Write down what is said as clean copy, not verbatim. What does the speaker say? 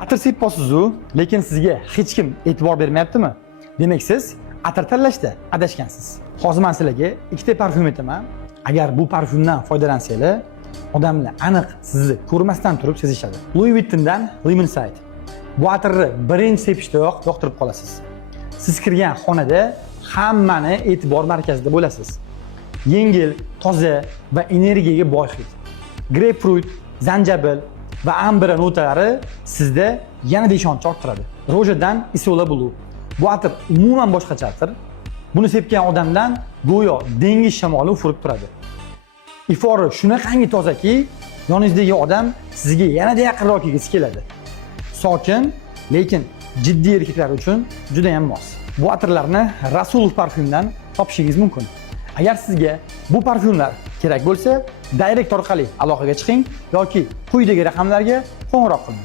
Atir sepasiz-ku, lekin sizga hech kim e'tibor bermayaptimi? Demak, siz atir tanlashda adashgansiz. Hozir men sizlarga ikkita parfyum aytaman. Agar bu parfyumdan foydalansanglar, odamlar aniq sizni ko'rmasdan turib sezishadi. Louis Vuittondan Lemon Side. Bu atirni birinchi sepishdayoq yoqtirib qolasiz. Siz kirgan xonada hammani e'tibor markazida bo'lasiz. Yengil, toza va energiyaga boy hid. Grapefruit, zanjabil va ambra notalari sizda yanada ishonch orttiradi. Rojadan Isola Blue. Bu atir umuman boshqacha atir. Buni sepgan odamdan go'yo dengiz shamoli ufurib turadi. Ifori shunaqangi tozaki, yoningizdagi odam sizga yanada yaqinroq kelgisi keladi. Sokin, lekin jiddiy erkaklar uchun juda ham mos. Bu atirlarni Rasulov parfyumdan topishingiz mumkin. Agar sizga bu parfyumlar kerak bo'lsa, direkt orqali aloqaga chiqing yoki quyidagi raqamlarga qo'ng'iroq qiling.